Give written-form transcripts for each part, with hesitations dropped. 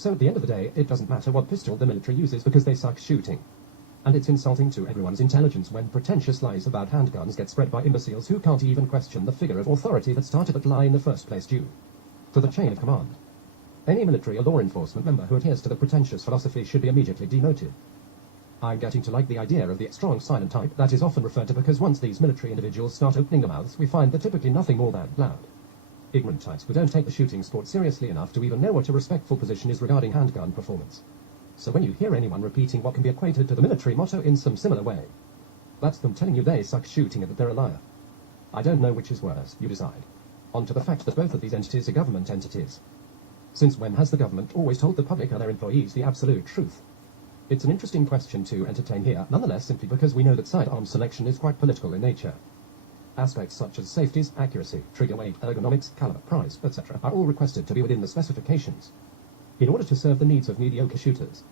So at the end of the day, it doesn't matter what pistol the military uses because they suck shooting. And it's insulting to everyone's intelligence when pretentious lies about handguns get spread by imbeciles who can't even question the figure of authority that started that lie in the first place due to the chain of command. Any military or law enforcement member who adheres to the pretentious philosophy should be immediately demoted. I'm getting to like the idea of the strong silent type that is often referred to because once these military individuals start opening their mouths, we find they're typically nothing more than loud, ignorant types who don't take the shooting sport seriously enough to even know what a respectful position is regarding handgun performance. So when you hear anyone repeating what can be equated to the military motto in some similar way, that's them telling you they suck shooting and that they're a liar. I don't know which is worse, you decide. On to the fact that both of these entities are government entities. Since when has the government always told the public and their employees the absolute truth? It's an interesting question to entertain here, nonetheless, simply because we know that sidearm selection is quite political in nature. Aspects such as safeties, accuracy, trigger weight, ergonomics, caliber, price, etc. are all requested to be within the specifications in order to serve the needs of mediocre shooters.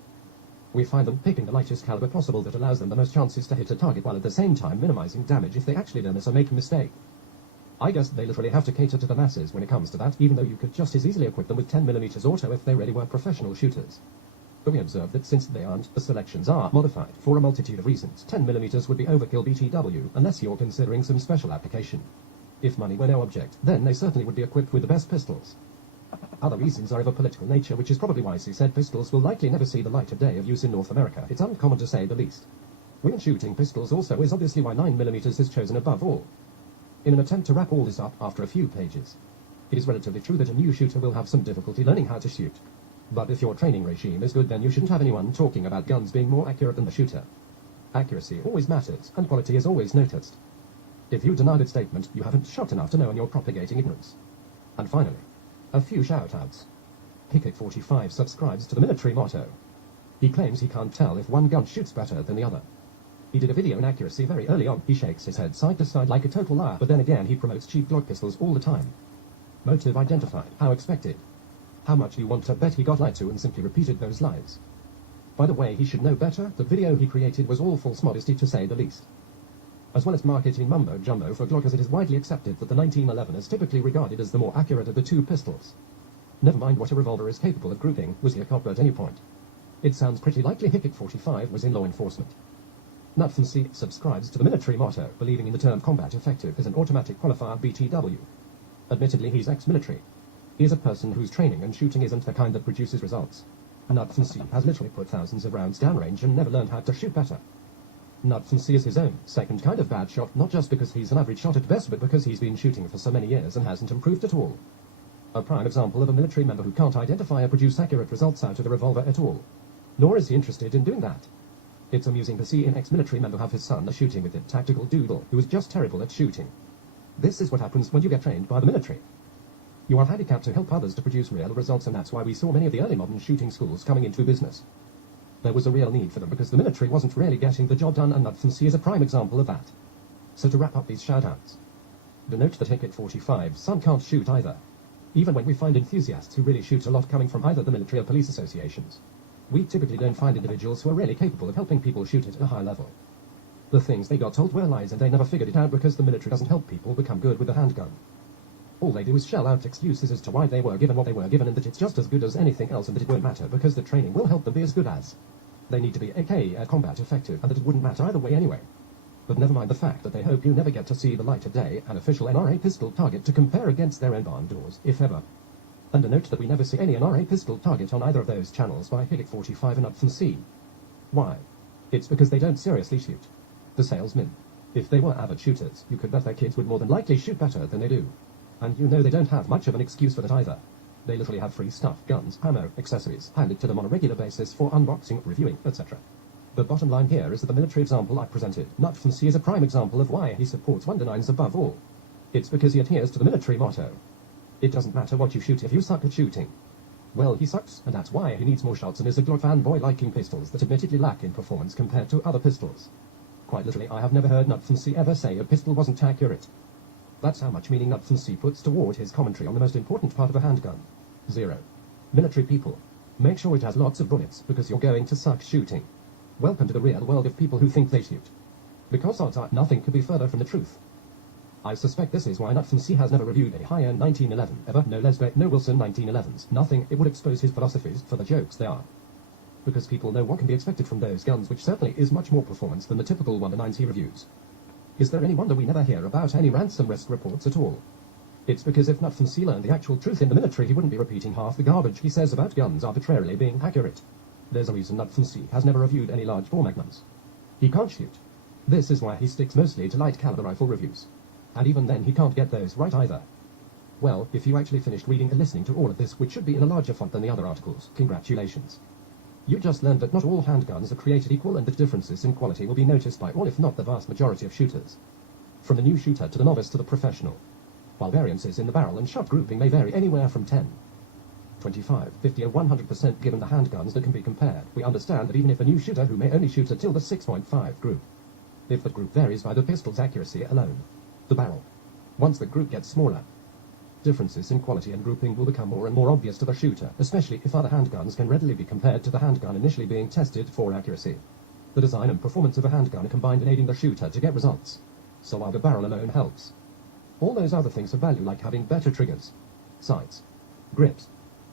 We find them picking the lightest caliber possible that allows them the most chances to hit a target while at the same time minimizing damage if they actually do miss or make a mistake. I guess they literally have to cater to the masses when it comes to that, even though you could just as easily equip them with 10mm auto if they really were professional shooters. But we observe that since they aren't, the selections are modified for a multitude of reasons. 10mm would be overkill BTW, unless you're considering some special application. If money were no object, then they certainly would be equipped with the best pistols. Other reasons are of a political nature, which is probably why said pistols will likely never see the light of day of use in North America. It's uncommon to say the least. Women shooting pistols also is obviously why 9mm is chosen above all. In an attempt to wrap all this up after a few pages, it is relatively true that a new shooter will have some difficulty learning how to shoot. But if your training regime is good, then you shouldn't have anyone talking about guns being more accurate than the shooter. Accuracy always matters, and quality is always noticed. If you deny that statement, you haven't shot enough to know and you're propagating ignorance. And finally, a few shout-outs. Hickok45 subscribes to the military motto. He claims he can't tell if one gun shoots better than the other. He did a video on accuracy very early on. He shakes his head side to side like a total liar, but then again he promotes cheap Glock pistols all the time. Motive identified. How expected. How much you want to bet he got lied to and simply repeated those lies? By the way, he should know better. The video he created was all false modesty to say the least. As well as marketing mumbo-jumbo for Glock, as it is widely accepted that the 1911 is typically regarded as the more accurate of the two pistols. Never mind what a revolver is capable of grouping, was he a cop at any point? It sounds pretty likely Hickok45 was in law enforcement. Nutfancy subscribes to the military motto, believing in the term combat effective as an automatic qualifier BTW. Admittedly, he's ex-military. He is a person whose training and shooting isn't the kind that produces results. Nutfancy has literally put thousands of rounds downrange and never learned how to shoot better. Nutfancy is his own second kind of bad shot, not just because he's an average shot at best, but because he's been shooting for so many years and hasn't improved at all. A prime example of a military member who can't identify or produce accurate results out of the revolver at all. Nor is he interested in doing that. It's amusing to see an ex-military member have his son shooting with a tactical doodle who is just terrible at shooting. This is what happens when you get trained by the military. You are handicapped to help others to produce real results, and that's why we saw many of the early modern shooting schools coming into business. There was a real need for them because the military wasn't really getting the job done, and Nutfancy is a prime example of that. So to wrap up these shout-outs, denote that Hickok45 son can't shoot either. Even when we find enthusiasts who really shoot a lot coming from either the military or police associations, we typically don't find individuals who are really capable of helping people shoot it at a high level. The things they got told were lies, and they never figured it out because the military doesn't help people become good with a handgun. All they do is shell out excuses as to why they were given what they were given, and that it's just as good as anything else, and that it won't matter because the training will help them be as good as. They need to be aka combat effective, and that it wouldn't matter either way anyway. But never mind the fact that they hope you never get to see the light of day, an official NRA pistol target to compare against their own barn doors, if ever. And a note that we never see any NRA pistol target on either of those channels by Hickok45 and Nutfancy. Why? It's because they don't seriously shoot. The salesmen. If they were avid shooters, you could bet their kids would more than likely shoot better than they do. And you know they don't have much of an excuse for that either. They literally have free stuff, guns, ammo, accessories, handed to them on a regular basis for unboxing, reviewing, etc. The bottom line here is that the military example I presented, Nutfancy, is a prime example of why he supports 1-9s above all. It's because he adheres to the military motto. It doesn't matter what you shoot if you suck at shooting. Well, he sucks, and that's why he needs more shots and is a Glock fanboy liking pistols that admittedly lack in performance compared to other pistols. Quite literally, I have never heard Nutfancy ever say a pistol wasn't accurate. That's how much meaning Nutfancy puts toward his commentary on the most important part of a handgun. 0. Military people. Make sure it has lots of bullets, because you're going to suck shooting. Welcome to the real world of people who think they shoot. Because odds are nothing could be further from the truth. I suspect this is why Knutson has never reviewed a high-end 1911, ever, no Lesbeth, no Wilson 1911s, nothing, it would expose his philosophies for the jokes they are. Because people know what can be expected from those guns, which certainly is much more performance than the typical 1-9s he reviews. Is there any wonder we never hear about any ransom risk reports at all? It's because if Knutson learned the actual truth in the military, he wouldn't be repeating half the garbage he says about guns arbitrarily being accurate. There's a reason Knutson has never reviewed any large-bore magnums. He can't shoot. This is why he sticks mostly to light-caliber rifle reviews. And even then he can't get those right either. Well, if you actually finished reading and listening to all of this, which should be in a larger font than the other articles, congratulations. You just learned that not all handguns are created equal and that differences in quality will be noticed by all if not the vast majority of shooters. From the new shooter to the novice to the professional. While variances in the barrel and shot grouping may vary anywhere from 10, 25, 50 or 100% given the handguns that can be compared, we understand that even if a new shooter who may only shoot a tilde 6.5 group, if the group varies by the pistol's accuracy alone, the barrel, once the group gets smaller, differences in quality and grouping will become more and more obvious to the shooter, especially if other handguns can readily be compared to the handgun initially being tested for accuracy. The design and performance of a handgun are combined in aiding the shooter to get results, so while the barrel alone helps, all those other things of value like having better triggers, sights, grips,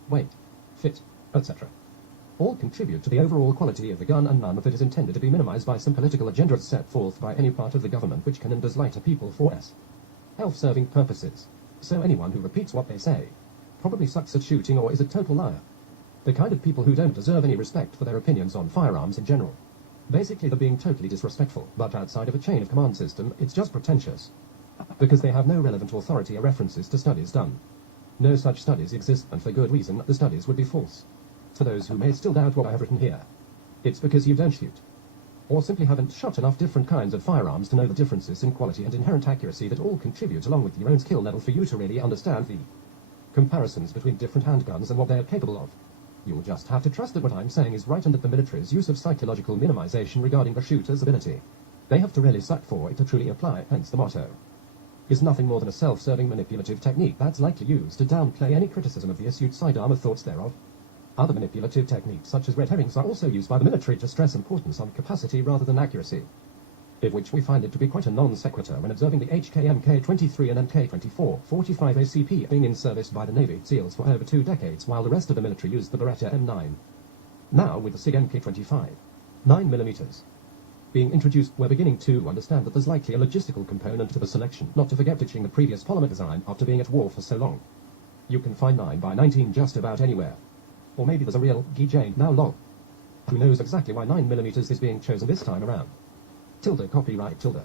weight, fit, etc. all contribute to the overall quality of the gun, and none of it is intended to be minimized by some political agenda set forth by any part of the government which can and does lie to people for self-serving purposes. So anyone who repeats what they say probably sucks at shooting or is a total liar. The kind of people who don't deserve any respect for their opinions on firearms in general. Basically they're being totally disrespectful, but outside of a chain of command system, it's just pretentious. Because they have no relevant authority or references to studies done. No such studies exist, and for good reason, the studies would be false. For those who may still doubt what I have written here, it's because you don't shoot. Or simply haven't shot enough different kinds of firearms to know the differences in quality and inherent accuracy that all contribute along with your own skill level for you to really understand the comparisons between different handguns and what they're capable of. You'll just have to trust that what I'm saying is right and that the military's use of psychological minimization regarding the shooter's ability, they have to really suck for it to truly apply, hence the motto, is nothing more than a self-serving manipulative technique that's likely used to downplay any criticism of the astute sidearm or thoughts thereof. Other manipulative techniques such as red herrings are also used by the military to stress importance on capacity rather than accuracy, of which we find it to be quite a non sequitur when observing the HK-MK-23 and MK-24 45 ACP being in service by the Navy SEALs for over 2 decades, while the rest of the military used the Beretta M9. Now, with the SIG MK-25, 9mm, being introduced, we're beginning to understand that there's likely a logistical component to the selection, not to forget ditching the previous polymer design after being at war for so long. You can find 9x19 just about anywhere. Or maybe there's a real GJ now log. Who knows exactly why 9mm is being chosen this time around. Tilde copyright tilde.